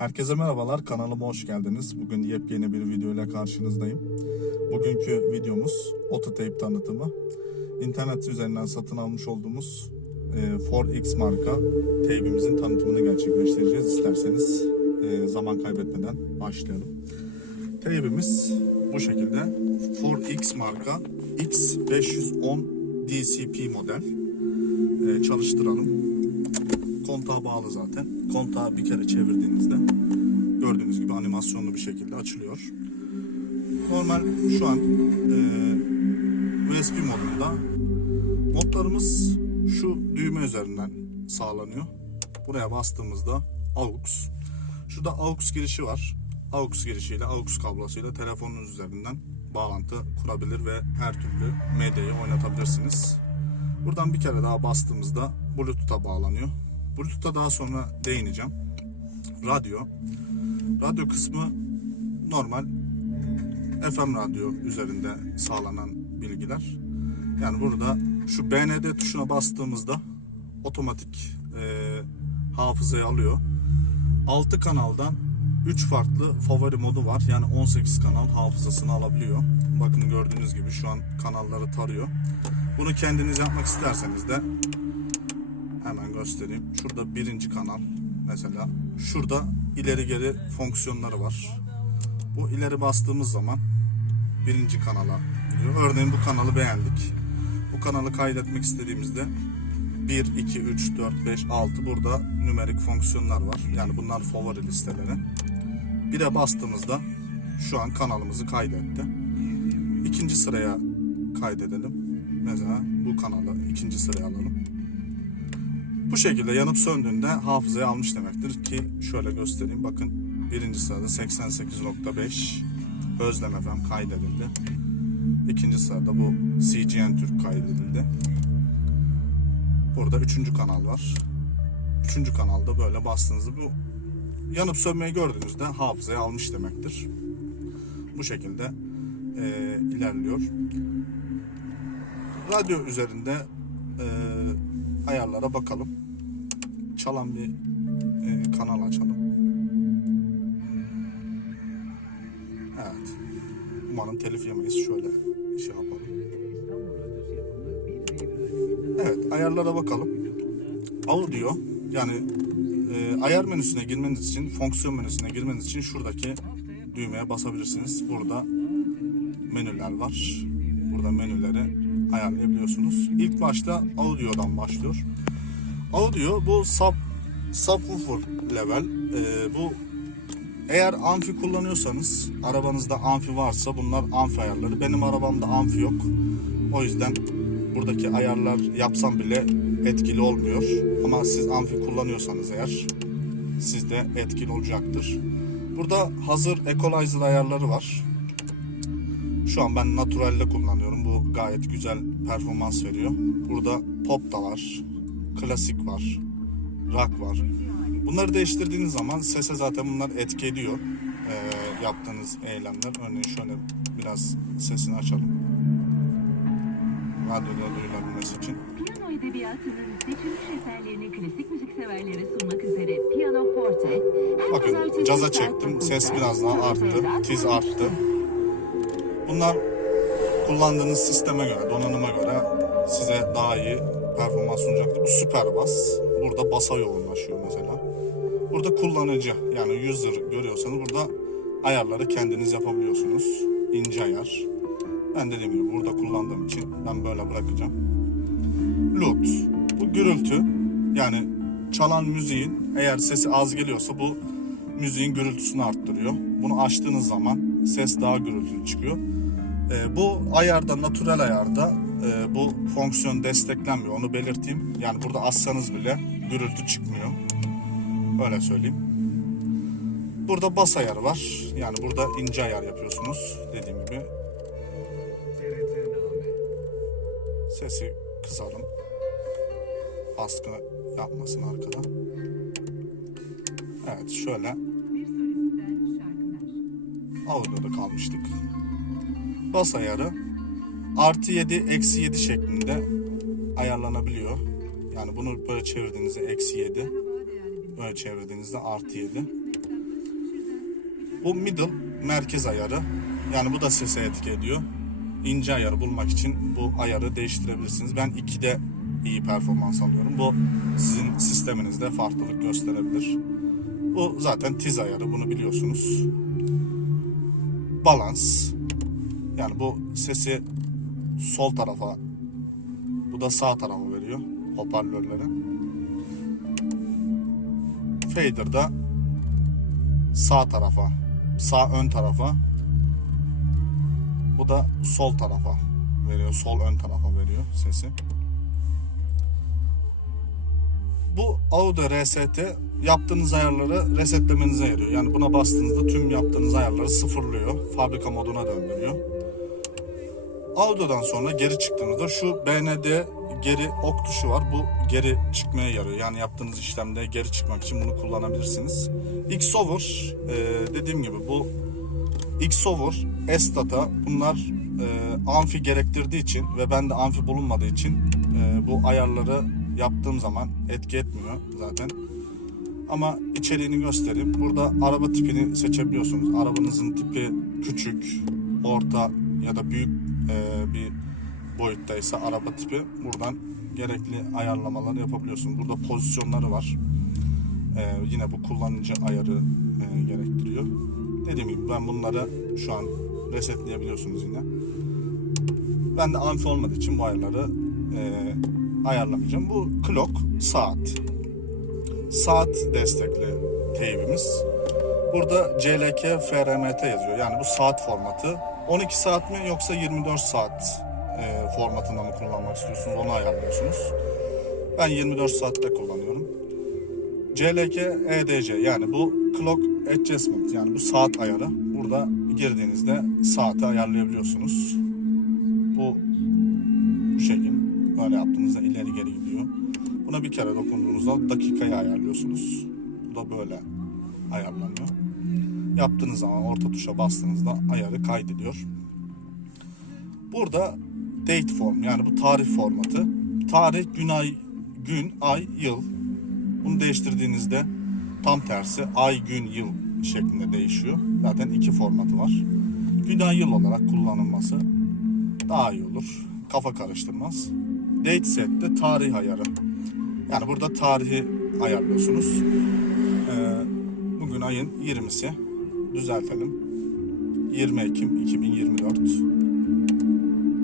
Herkese merhabalar, kanalıma hoş geldiniz. Bugün yepyeni bir video ile karşınızdayım. Bugünkü videomuz Ototape tanıtımı. İnternet üzerinden satın almış olduğumuz e, 4X marka teybimizin tanıtımını gerçekleştireceğiz. İsterseniz e, zaman kaybetmeden başlayalım. Teybimiz bu şekilde 4X marka X510 DCP model. E, çalıştıralım. Kontağa bağlı zaten. Kontağı bir kere çevirdiğinizde gördüğünüz gibi animasyonlu bir şekilde açılıyor. Normal şu an e, USB modunda. Modlarımız şu düğme üzerinden sağlanıyor. Buraya bastığımızda AUX. Şurada AUX girişi var. AUX girişiyle AUX kablosuyla telefonunuz üzerinden bağlantı kurabilir ve her türlü medyayı oynatabilirsiniz. Buradan bir kere daha bastığımızda Bluetooth'a bağlanıyor. Bluetooth'a daha sonra değineceğim. Radyo. Radyo kısmı normal FM radyo üzerinde sağlanan bilgiler. Yani burada şu BND tuşuna bastığımızda otomatik e, hafızayı alıyor. 6 kanaldan 3 farklı favori modu var. Yani 18 kanal hafızasını alabiliyor. Bakın gördüğünüz gibi şu an kanalları tarıyor. Bunu kendiniz yapmak isterseniz de hemen göstereyim. Şurada birinci kanal mesela. Şurada ileri geri fonksiyonları var. Bu ileri bastığımız zaman birinci kanala gidiyor. Örneğin bu kanalı beğendik. Bu kanalı kaydetmek istediğimizde 1, 2, 3, 4, 5, 6 burada nümerik fonksiyonlar var. Yani bunlar favori listeleri. Bire bastığımızda şu an kanalımızı kaydetti. İkinci sıraya kaydedelim. Mesela bu kanalı ikinci sıraya alalım. Bu şekilde yanıp söndüğünde hafızaya almış demektir ki şöyle göstereyim. Bakın birinci sırada 88.5 Özlem FM kaydedildi. İkinci sırada bu CGN Türk kaydedildi. Burada üçüncü kanal var. Üçüncü kanalda böyle bastığınızda bu yanıp sönmeyi gördüğünüzde hafızaya almış demektir. Bu şekilde e, ilerliyor. Radyo üzerinde e, ayarlara bakalım. Çalan bir e, kanal açalım. Evet. Umarım telif yemeyiz. Şöyle şey yapalım. Evet, ayarlara bakalım. Audio yani e, ayar menüsüne girmeniz için, fonksiyon menüsüne girmeniz için şuradaki düğmeye basabilirsiniz. Burada menüler var. Burada menüleri ayarlayabiliyorsunuz. İlk başta audio'dan başlıyor. Audio bu sub subwoofer level. E, bu eğer amfi kullanıyorsanız, arabanızda amfi varsa bunlar amfi ayarları. Benim arabamda amfi yok. O yüzden buradaki ayarlar yapsam bile etkili olmuyor. Ama siz amfi kullanıyorsanız eğer sizde etkili olacaktır. Burada hazır equalizer ayarları var. Şu an ben naturalde kullanıyorum. Bu gayet güzel performans veriyor. Burada pop da var. Klasik var. Rock var. Bunları değiştirdiğiniz zaman sese zaten bunlar etki ediyor. Ee, yaptığınız eylemler. Örneğin şöyle biraz sesini açalım. Radyoda duyulabilmesi için. Piyano edebiyatının seçilmiş eserlerini klasik müzik severlere sunmak üzere Piyano Forte, Bakın caza çektim. 9'da Ses biraz daha arttı. Tiz arttı. Bunlar kullandığınız sisteme göre, donanıma göre size daha iyi performans sunacaktır. Bu süper bas. Burada basa yoğunlaşıyor mesela. Burada kullanıcı yani user görüyorsanız burada ayarları kendiniz yapabiliyorsunuz. İnce ayar. Ben dediğim gibi burada kullandığım için ben böyle bırakacağım. Loot. Bu gürültü. Yani çalan müziğin eğer sesi az geliyorsa bu müziğin gürültüsünü arttırıyor. Bunu açtığınız zaman ses daha gürültülü çıkıyor. Ee, bu ayarda, natural ayarda e, bu fonksiyon desteklenmiyor. Onu belirteyim. Yani burada assanız bile gürültü çıkmıyor. Öyle söyleyeyim. Burada bas ayarı var. Yani burada ince ayar yapıyorsunuz. Dediğim gibi. Sesi kısalım. Baskı yapmasın arkada. Evet şöyle audio'da kalmıştık. Bas ayarı artı 7 eksi 7 şeklinde ayarlanabiliyor. Yani bunu böyle çevirdiğinizde eksi 7 böyle çevirdiğinizde artı 7 Bu middle merkez ayarı. Yani bu da sese etki ediyor. İnce ayarı bulmak için bu ayarı değiştirebilirsiniz. Ben 2'de iyi performans alıyorum. Bu sizin sisteminizde farklılık gösterebilir. Bu zaten tiz ayarı bunu biliyorsunuz. Balans. Yani bu sesi sol tarafa bu da sağ tarafa veriyor hoparlörlere. Fader da sağ tarafa, sağ ön tarafa. Bu da sol tarafa veriyor, sol ön tarafa veriyor sesi. Bu Audio RST yaptığınız ayarları resetlemenize yarıyor. Yani buna bastığınızda tüm yaptığınız ayarları sıfırlıyor. Fabrika moduna döndürüyor. Audio'dan sonra geri çıktığınızda şu BND geri ok tuşu var. Bu geri çıkmaya yarıyor. Yani yaptığınız işlemde geri çıkmak için bunu kullanabilirsiniz. Xover e, dediğim gibi bu Xover, S-Data bunlar e, amfi gerektirdiği için ve bende amfi bulunmadığı için e, bu ayarları yaptığım zaman etki etmiyor zaten. Ama içeriğini göstereyim. Burada araba tipini seçebiliyorsunuz. Arabanızın tipi küçük, orta ya da büyük e, bir boyuttaysa araba tipi buradan gerekli ayarlamaları yapabiliyorsunuz. Burada pozisyonları var. E, yine bu kullanıcı ayarı e, gerektiriyor. Dediğim gibi ben bunları şu an resetleyebiliyorsunuz yine. Ben de amfi olmadığı için bu ayarları e, ayarlamayacağım. Bu clock saat. Saat destekli teybimiz. Burada CLK FRMT yazıyor. Yani bu saat formatı. 12 saat mi yoksa 24 saat e, formatında mı kullanmak istiyorsunuz onu ayarlıyorsunuz. Ben 24 saatte kullanıyorum. CLK EDC yani bu clock adjustment yani bu saat ayarı. Burada girdiğinizde saati ayarlayabiliyorsunuz. Bu bu şekil böyle yaptığınızda ileri geri gidiyor. Buna bir kere dokunduğunuzda dakikayı ayarlıyorsunuz. Bu da böyle ayarlanıyor. Yaptığınız zaman orta tuşa bastığınızda ayarı kaydediyor. Burada date form yani bu tarih formatı. Tarih, gün, ay, gün, ay, yıl. Bunu değiştirdiğinizde tam tersi ay, gün, yıl şeklinde değişiyor. Zaten iki formatı var. Gün, ay, yıl olarak kullanılması daha iyi olur. Kafa karıştırmaz. Date set de tarih ayarı. Yani burada tarihi ayarlıyorsunuz. Ee, bugün ayın 20'si. Düzeltelim. 20 Ekim 2024.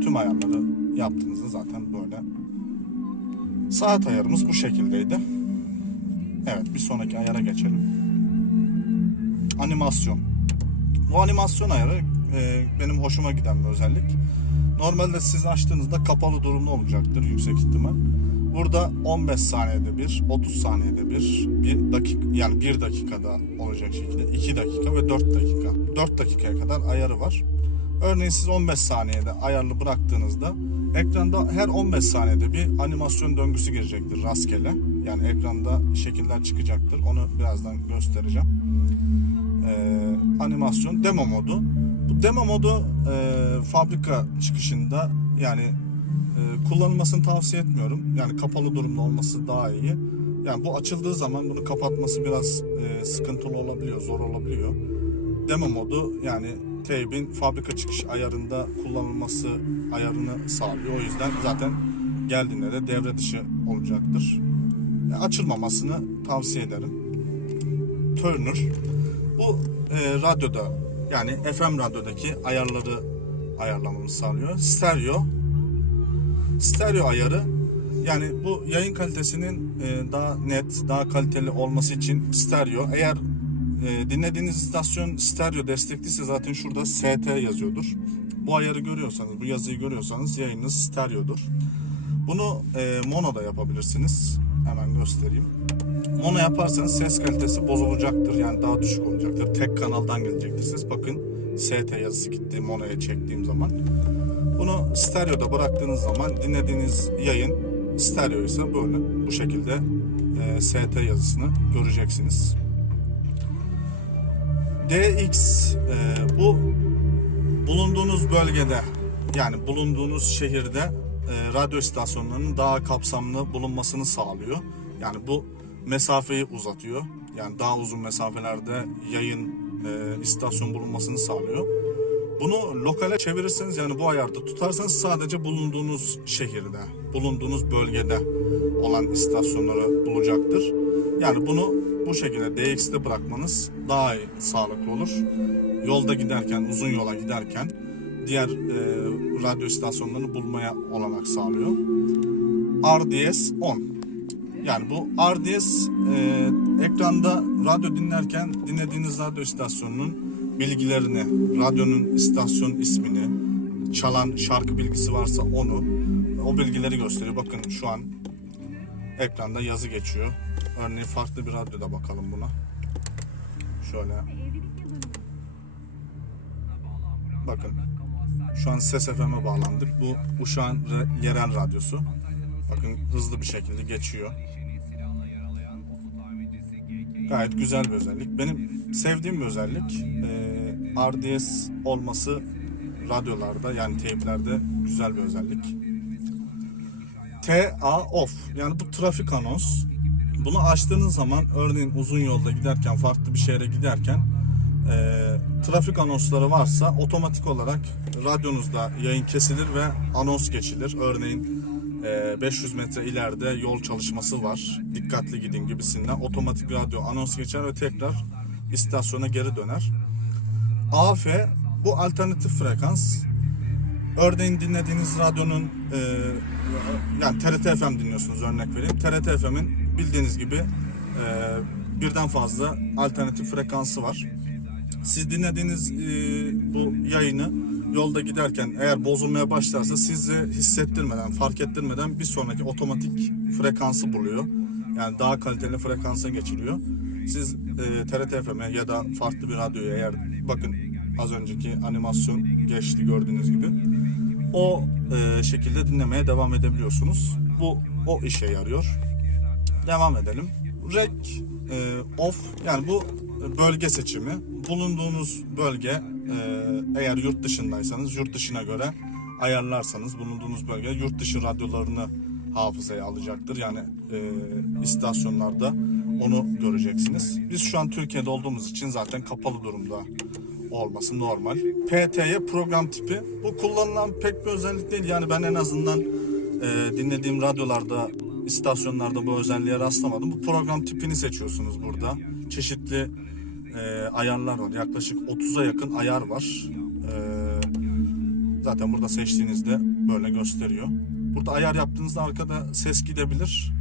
Tüm ayarları yaptığınızda zaten böyle. Saat ayarımız bu şekildeydi. Evet bir sonraki ayara geçelim. Animasyon. Bu animasyon ayarı e, benim hoşuma giden bir özellik. Normalde siz açtığınızda kapalı durumda olacaktır yüksek ihtimal. Burada 15 saniyede bir, 30 saniyede bir, bir dakika yani 1 dakikada olacak şekilde 2 dakika ve 4 dakika. 4 dakikaya kadar ayarı var. Örneğin siz 15 saniyede ayarlı bıraktığınızda ekranda her 15 saniyede bir animasyon döngüsü girecektir rastgele. Yani ekranda şekiller çıkacaktır. Onu birazdan göstereceğim. Ee, animasyon demo modu. Bu demo modu e, fabrika çıkışında yani e, kullanılmasını tavsiye etmiyorum. Yani kapalı durumda olması daha iyi. Yani bu açıldığı zaman bunu kapatması biraz e, sıkıntılı olabiliyor, zor olabiliyor. Demo modu yani teybin fabrika çıkış ayarında kullanılması ayarını sağlıyor. O yüzden zaten geldiğinde de devre dışı olacaktır. Yani açılmamasını tavsiye ederim. Turner bu e, radyoda yani FM radyodaki ayarları ayarlamamızı sağlıyor. Stereo stereo ayarı yani bu yayın kalitesinin e, daha net, daha kaliteli olması için stereo. Eğer e, dinlediğiniz istasyon stereo destekliyse zaten şurada ST yazıyordur. Bu ayarı görüyorsanız, bu yazıyı görüyorsanız yayınınız stereodur. Bunu e, mono da yapabilirsiniz. Hemen göstereyim. Mono yaparsanız ses kalitesi bozulacaktır. Yani daha düşük olacaktır. Tek kanaldan gelecektir ses. Bakın ST yazısı gitti monoya çektiğim zaman. Bunu stereoda bıraktığınız zaman dinlediğiniz yayın stereo ise böyle bu şekilde e, ST yazısını göreceksiniz. DX e, bu bulunduğunuz bölgede yani bulunduğunuz şehirde e, radyo istasyonlarının daha kapsamlı bulunmasını sağlıyor. Yani bu mesafeyi uzatıyor. Yani daha uzun mesafelerde yayın e, istasyon bulunmasını sağlıyor. Bunu lokale çevirirseniz yani bu ayarda tutarsanız sadece bulunduğunuz şehirde, bulunduğunuz bölgede olan istasyonları bulacaktır. Yani bunu bu şekilde DX'de bırakmanız daha iyi, sağlıklı olur. Yolda giderken, uzun yola giderken diğer e, radyo istasyonlarını bulmaya olanak sağlıyor. RDS 10. Yani bu RDS e, ekranda radyo dinlerken dinlediğiniz radyo istasyonunun bilgilerini, radyonun istasyon ismini, çalan şarkı bilgisi varsa onu, o bilgileri gösteriyor. Bakın şu an ekranda yazı geçiyor. Örneğin farklı bir radyoda bakalım buna. Şöyle. Bakın. Şu an Ses FM'e bağlandık. Bu Uşak'ın re- yerel radyosu. Bakın hızlı bir şekilde geçiyor. Gayet güzel bir özellik. Benim sevdiğim bir özellik e, RDS olması radyolarda yani teyplerde güzel bir özellik. TA off yani bu trafik anons. Bunu açtığınız zaman örneğin uzun yolda giderken farklı bir şehre giderken e, trafik anonsları varsa otomatik olarak radyonuzda yayın kesilir ve anons geçilir. Örneğin e, 500 metre ileride yol çalışması var. Dikkatli gidin gibisinden otomatik radyo anons geçer ve tekrar istasyona geri döner. AF bu alternatif frekans. Örneğin dinlediğiniz radyonun e, yani TRT FM dinliyorsunuz örnek vereyim. TRT FM'in bildiğiniz gibi e, birden fazla alternatif frekansı var. Siz dinlediğiniz e, bu yayını yolda giderken eğer bozulmaya başlarsa sizi hissettirmeden, fark ettirmeden bir sonraki otomatik frekansı buluyor. Yani daha kaliteli frekansa geçiriyor. Siz e, TRT FM'e ya da farklı bir radyoya eğer bakın az önceki animasyon geçti gördüğünüz gibi o e, şekilde dinlemeye devam edebiliyorsunuz. Bu o işe yarıyor. Devam edelim. Rec e, off yani bu bölge seçimi. Bulunduğunuz bölge e, eğer yurt dışındaysanız yurt dışına göre ayarlarsanız bulunduğunuz bölge yurt dışı radyolarını hafızaya alacaktır. Yani e, istasyonlarda onu göreceksiniz. Biz şu an Türkiye'de olduğumuz için zaten kapalı durumda olması normal. PTY program tipi. Bu kullanılan pek bir özellik değil. Yani ben en azından e, dinlediğim radyolarda, istasyonlarda bu özelliğe rastlamadım. Bu program tipini seçiyorsunuz burada. Çeşitli e, ayarlar var. Yaklaşık 30'a yakın ayar var. E, zaten burada seçtiğinizde böyle gösteriyor. Burada ayar yaptığınızda arkada ses gidebilir.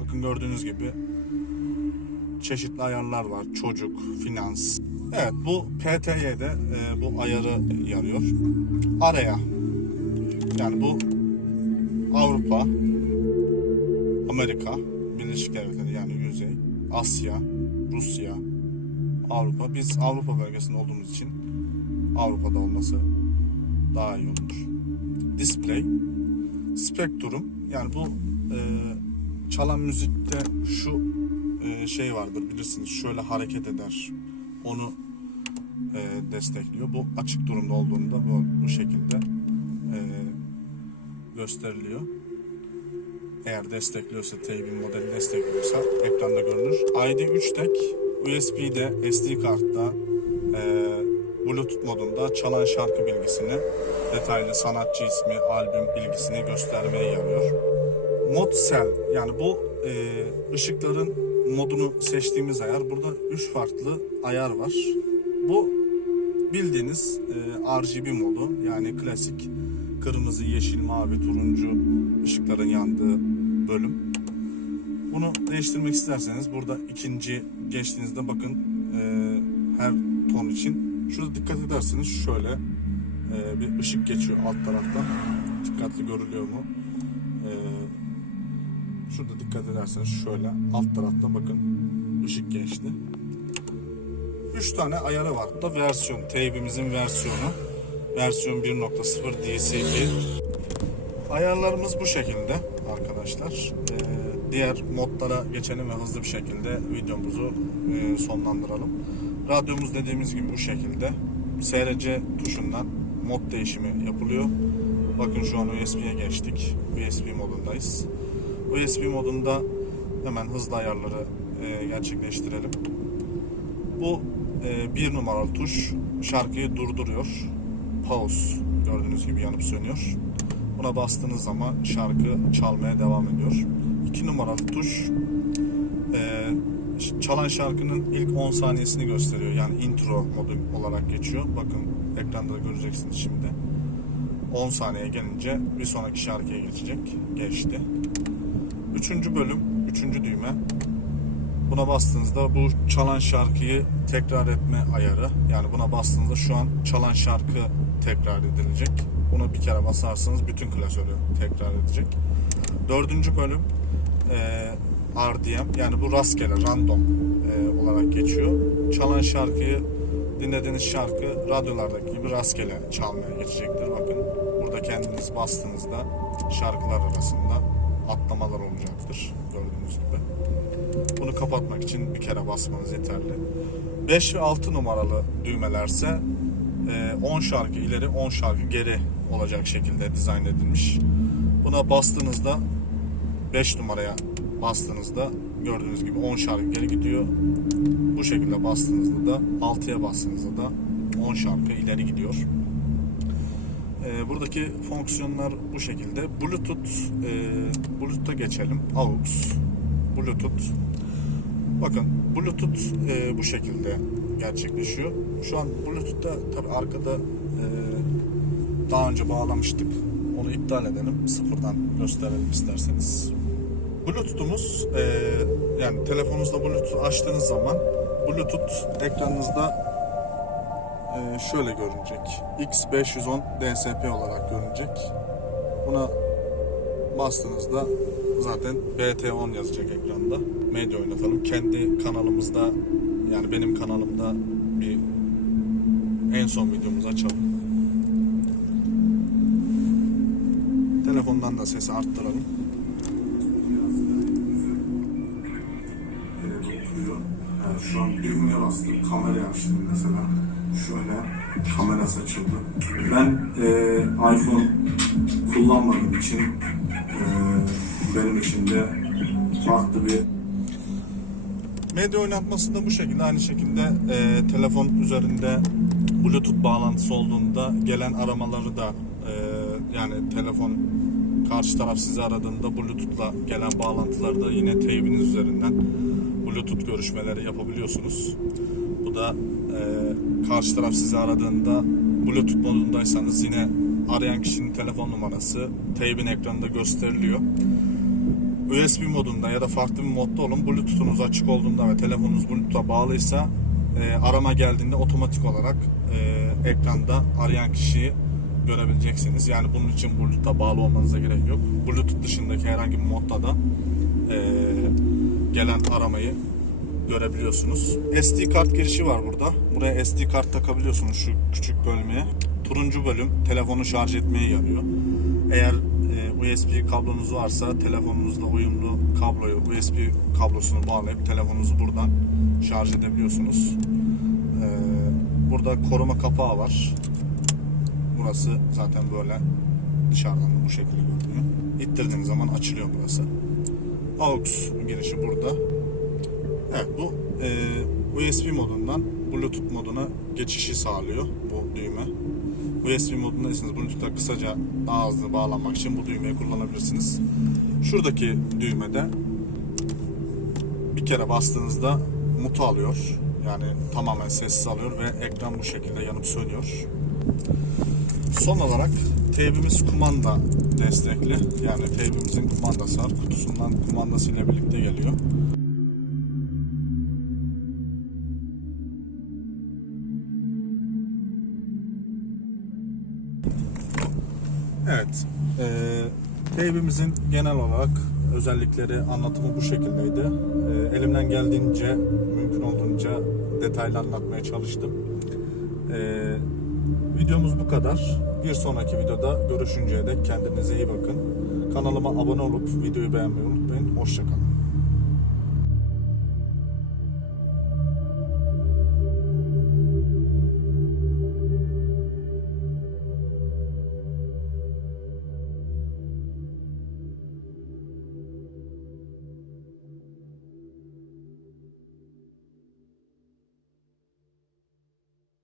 Bakın gördüğünüz gibi çeşitli ayarlar var. Çocuk, finans. Evet bu PTY'de e, bu ayarı yarıyor. Araya yani bu Avrupa, Amerika, Birleşik Devletleri yani Yüzey, Asya, Rusya, Avrupa. Biz Avrupa bölgesinde olduğumuz için Avrupa'da olması daha iyi olur. Display, spektrum yani bu e, çalan müzikte şu e, şey vardır bilirsiniz şöyle hareket eder. Onu e, destekliyor. Bu açık durumda olduğunda bu, bu şekilde e, gösteriliyor. Eğer destekliyorsa, teybin modeli destekliyorsa ekranda görünür. ID3 tek USB'de, SD kartta, e, Bluetooth modunda çalan şarkı bilgisini, detaylı sanatçı ismi, albüm bilgisini göstermeye yarıyor. Mod cell yani bu e, ışıkların modunu seçtiğimiz ayar. Burada 3 farklı ayar var. Bu bildiğiniz e, RGB modu yani klasik kırmızı, yeşil, mavi, turuncu ışıkların yandığı bölüm. Bunu değiştirmek isterseniz burada ikinci geçtiğinizde bakın e, her ton için şurada dikkat ederseniz şöyle e, bir ışık geçiyor alt taraftan. Dikkatli görülüyor mu? Şurada dikkat ederseniz şöyle alt tarafta bakın ışık geçti. 3 tane ayarı var. Da versiyon. Teybimizin versiyonu. Versiyon 1.0 DC1. Ayarlarımız bu şekilde arkadaşlar. Ee, diğer modlara geçelim ve hızlı bir şekilde videomuzu e, sonlandıralım. Radyomuz dediğimiz gibi bu şekilde. SRC tuşundan mod değişimi yapılıyor. Bakın şu an USB'ye geçtik. USB modundayız. USB modunda hemen hızlı ayarları e, gerçekleştirelim. Bu e, bir numaralı tuş şarkıyı durduruyor. Pause gördüğünüz gibi yanıp sönüyor. Buna bastığınız zaman şarkı çalmaya devam ediyor. 2 numaralı tuş e, çalan şarkının ilk 10 saniyesini gösteriyor. Yani intro modu olarak geçiyor. Bakın ekranda da göreceksiniz şimdi. 10 saniye gelince bir sonraki şarkıya geçecek. Geçti. Üçüncü bölüm, üçüncü düğme. Buna bastığınızda bu çalan şarkıyı tekrar etme ayarı. Yani buna bastığınızda şu an çalan şarkı tekrar edilecek. Buna bir kere basarsanız bütün klasörü tekrar edecek. Dördüncü bölüm e, RDM yani bu rastgele random e, olarak geçiyor. Çalan şarkıyı dinlediğiniz şarkı radyolardaki gibi rastgele çalmaya geçecektir. Bakın burada kendiniz bastığınızda şarkılar arasında atlamalar olacaktır gördüğünüz gibi. Bunu kapatmak için bir kere basmanız yeterli. 5 ve 6 numaralı düğmelerse e, 10 şarkı ileri 10 şarkı geri olacak şekilde dizayn edilmiş. Buna bastığınızda 5 numaraya bastığınızda gördüğünüz gibi 10 şarkı geri gidiyor. Bu şekilde bastığınızda da 6'ya bastığınızda da 10 şarkı ileri gidiyor. Ee, buradaki fonksiyonlar bu şekilde. Bluetooth, e, Bluetooth'a geçelim. AUX, Bluetooth. Bakın Bluetooth e, bu şekilde gerçekleşiyor. Şu an Bluetooth'ta tabi arkada e, daha önce bağlamıştık. Onu iptal edelim. Sıfırdan gösterelim isterseniz. Bluetooth'umuz e, yani telefonunuzda Bluetooth açtığınız zaman Bluetooth ekranınızda e, şöyle görünecek. X510 DSP olarak görünecek. Buna bastığınızda zaten BT10 yazacak ekranda. Medya oynatalım. Kendi kanalımızda yani benim kanalımda bir en son videomuzu açalım. Telefondan da sesi arttıralım. Oturuyor. Yani şu an düğmeye bastım, kamerayı açtım mesela. Şöyle kamerası açıldı. Ben e, iPhone kullanmadığım için e, benim için de farklı bir Medya oynatması da bu şekilde. Aynı şekilde e, telefon üzerinde Bluetooth bağlantısı olduğunda gelen aramaları da e, yani telefon karşı taraf sizi aradığında Bluetooth'la gelen bağlantıları da yine teybiniz üzerinden Bluetooth görüşmeleri yapabiliyorsunuz. Bu da e, karşı taraf sizi aradığında Bluetooth modundaysanız yine arayan kişinin telefon numarası teybin ekranında gösteriliyor. USB modunda ya da farklı bir modda olun. Bluetooth'unuz açık olduğunda ve telefonunuz Bluetooth'a bağlıysa e, arama geldiğinde otomatik olarak e, ekranda arayan kişiyi görebileceksiniz. Yani bunun için Bluetooth'a bağlı olmanıza gerek yok. Bluetooth dışındaki herhangi bir modda da e, gelen aramayı görebiliyorsunuz. SD kart girişi var burada. Buraya SD kart takabiliyorsunuz şu küçük bölmeye. Turuncu bölüm telefonu şarj etmeye yarıyor. Eğer e, USB kablonuz varsa telefonunuzla uyumlu kabloyu USB kablosunu bağlayıp telefonunuzu buradan şarj edebiliyorsunuz. E, burada koruma kapağı var. Burası zaten böyle dışarıdan da bu şekilde görünüyor. İttirdiğiniz zaman açılıyor burası. AUX girişi burada. Evet bu e, USB modundan Bluetooth moduna geçişi sağlıyor bu düğme. USB modundaysanız Bluetooth'a kısaca daha hızlı bağlanmak için bu düğmeyi kullanabilirsiniz. Şuradaki düğmede bir kere bastığınızda mutu alıyor. Yani tamamen sessiz alıyor ve ekran bu şekilde yanıp sönüyor. Son olarak teybimiz kumanda destekli. Yani teybimizin kumandası var. Kutusundan kumandasıyla birlikte geliyor. E, teybimizin genel olarak özellikleri, anlatımı bu şekildeydi. E, elimden geldiğince, mümkün olduğunca detaylı anlatmaya çalıştım. E, videomuz bu kadar. Bir sonraki videoda görüşünceye dek kendinize iyi bakın. Kanalıma abone olup videoyu beğenmeyi unutmayın. Hoşçakalın.